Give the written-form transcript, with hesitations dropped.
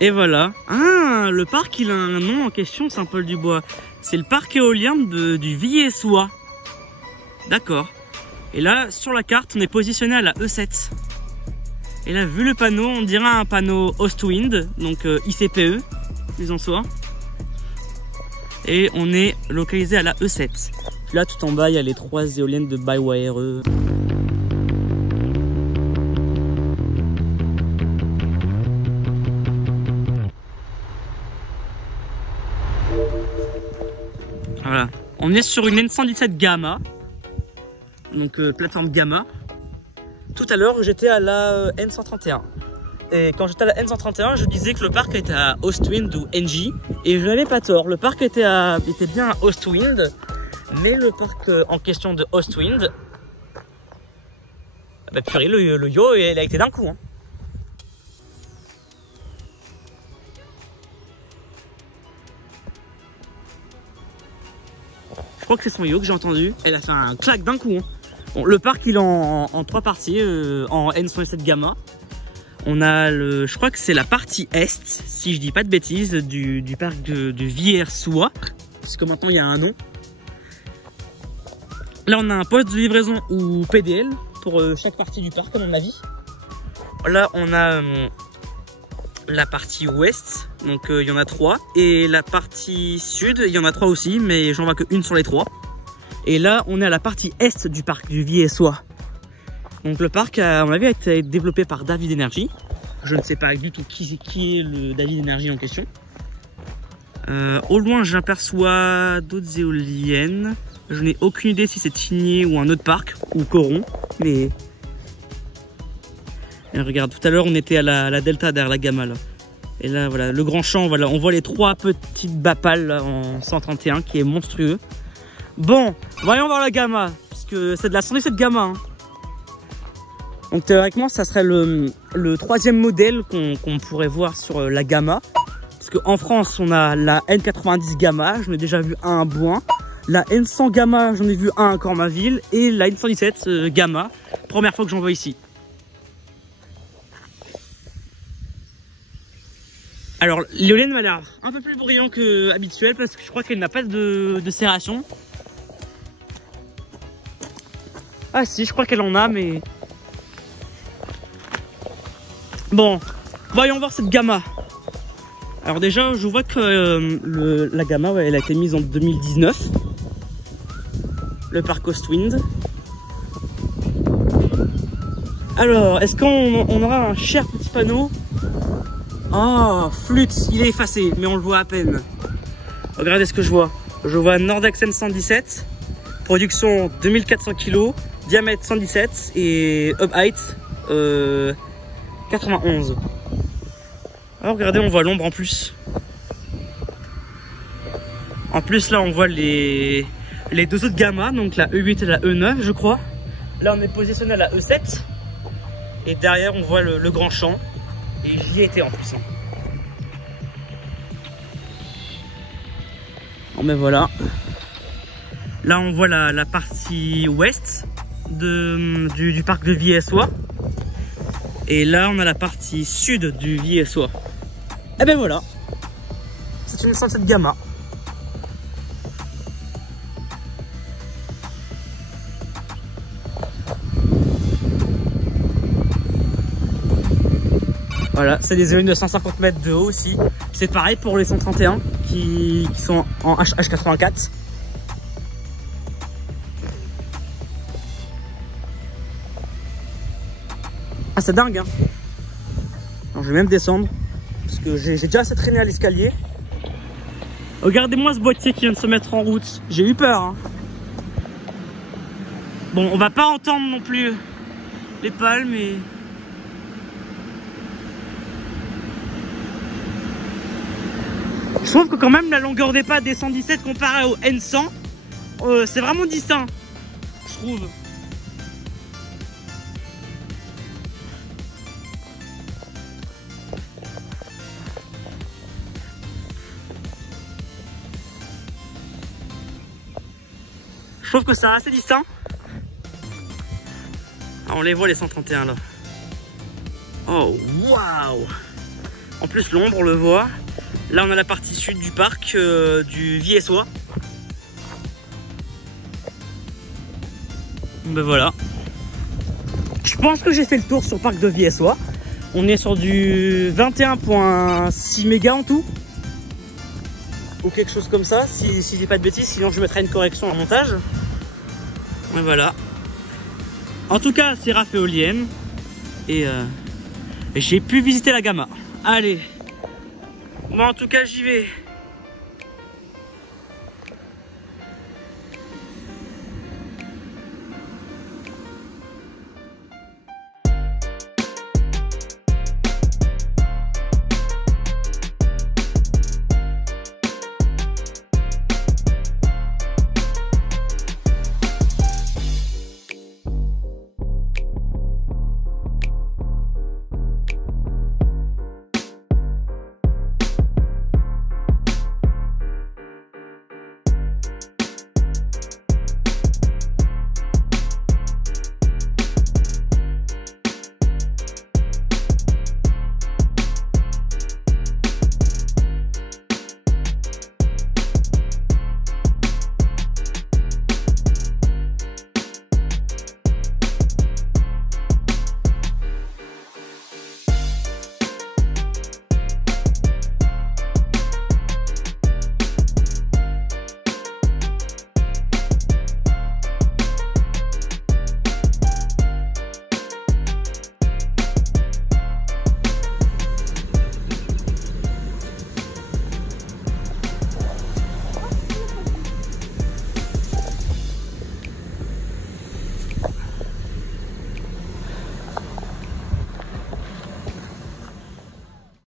Et voilà. Ah, le parc, il a un nom en question, Saint-Paul-du-Bois. C'est le parc éolien du Villers-Soie. D'accord. Et là, sur la carte, on est positionné à la E7. Et là, vu le panneau, on dirait un panneau Ostwind, donc ICPE, disons soit. Et on est localisé à la E7. Là, tout en bas, il y a les 3 éoliennes de BayWire. Voilà. On est sur une N117 Gamma. Donc plateforme Gamma. Tout à l'heure, j'étais à la N131. Et quand j'étais à la N131, je disais que le parc était à Ostwind ou NJ. Et je n'avais pas tort. Le parc était bien à Ostwind. Mais le parc en question de Ostwind, bah purée, le yo, il a été d'un coup. Hein. Je crois que c'est son yo que j'ai entendu. Elle a fait un clac d'un coup. Hein. Bon, le parc, il est en 3 parties, en N117 Gamma. On a je crois que c'est la partie est, si je dis pas de bêtises, du parc de Villers-Soie. Parce que maintenant il y a un nom. Là on a un poste de livraison ou PDL pour chaque partie du parc à mon avis. Là on a la partie ouest, donc il y en a 3. Et la partie sud, il y en a 3 aussi, mais j'en vois qu'une sur les 3. Et là on est à la partie est du parc du Villers-Soie. Donc le parc, à mon avis, a été développé par David Energy. Je ne sais pas du tout qui est le David Energy en question. Au loin, j'aperçois d'autres éoliennes. Je n'ai aucune idée si c'est Tigné ou un autre parc, ou Coron. Mais et regarde, tout à l'heure, on était à la Delta derrière la Gamma. Là. Et là, voilà, le grand champ, voilà, on voit les 3 petites bapales là, en 131 qui est monstrueux. Bon, voyons voir la Gamma, parce que c'est de la 117 Gamma. Hein. Donc théoriquement, ça serait le 3e modèle qu'on pourrait voir sur la Gamma. Parce qu'en France, on a la N90 Gamma, j'en ai déjà vu un à Bouin. La N100 Gamma, j'en ai vu un à Cormaville. Et la N117 Gamma, première fois que j'en vois ici. Alors, l'éolienne m'a l'air un peu plus brillant que habituel parce que je crois qu'elle n'a pas de serration. Ah si, je crois qu'elle en a, mais... Bon, voyons voir cette Gamma. Alors déjà, je vois que la Gamma, ouais, elle a été mise en 2019. Le parc Ostwind. Alors, est-ce qu'on aura un cher petit panneau? Oh, flûte, il est effacé, mais on le voit à peine. Regardez ce que je vois. Je vois Nordex N117, production 2400 kg, diamètre 117 et up height 91. Alors regardez, on voit l'ombre en plus. En plus là on voit les 2 autres Gamma, donc la E8 et la E9 je crois. Là on est positionné à la E7. Et derrière on voit le grand champ. Et j'y étais en plus. Hein. Bon ben voilà. Là on voit la partie ouest du parc de Villers-Soie. Et là, on a la partie sud du Villers-Soie. Et ben voilà, c'est une 107 Gamma. Voilà, c'est des éoliennes de 150 mètres de haut aussi. C'est pareil pour les 131 qui sont en H84. Ah, c'est dingue, hein. Alors, je vais même descendre parce que j'ai déjà assez traîné à l'escalier. Regardez-moi ce boîtier qui vient de se mettre en route. J'ai eu peur, hein. Bon, on va pas entendre non plus les pales, mais... Je trouve que quand même la longueur des pas des 117 comparée au N100, c'est vraiment distinct, je trouve. Je trouve que c'est assez distinct. Ah, on les voit les 131 là. Oh waouh! En plus l'ombre on le voit. Là on a la partie sud du parc du Viessois. Ben voilà. Je pense que j'ai fait le tour sur le parc de Viessois. On est sur du 21.6 mégas en tout. Ou quelque chose comme ça, si je dis pas de bêtises, sinon je mettrai une correction en montage. Et voilà. En tout cas, c'est Raphéolienne. Et j'ai pu visiter la Gamma. Allez. Moi en tout cas j'y vais.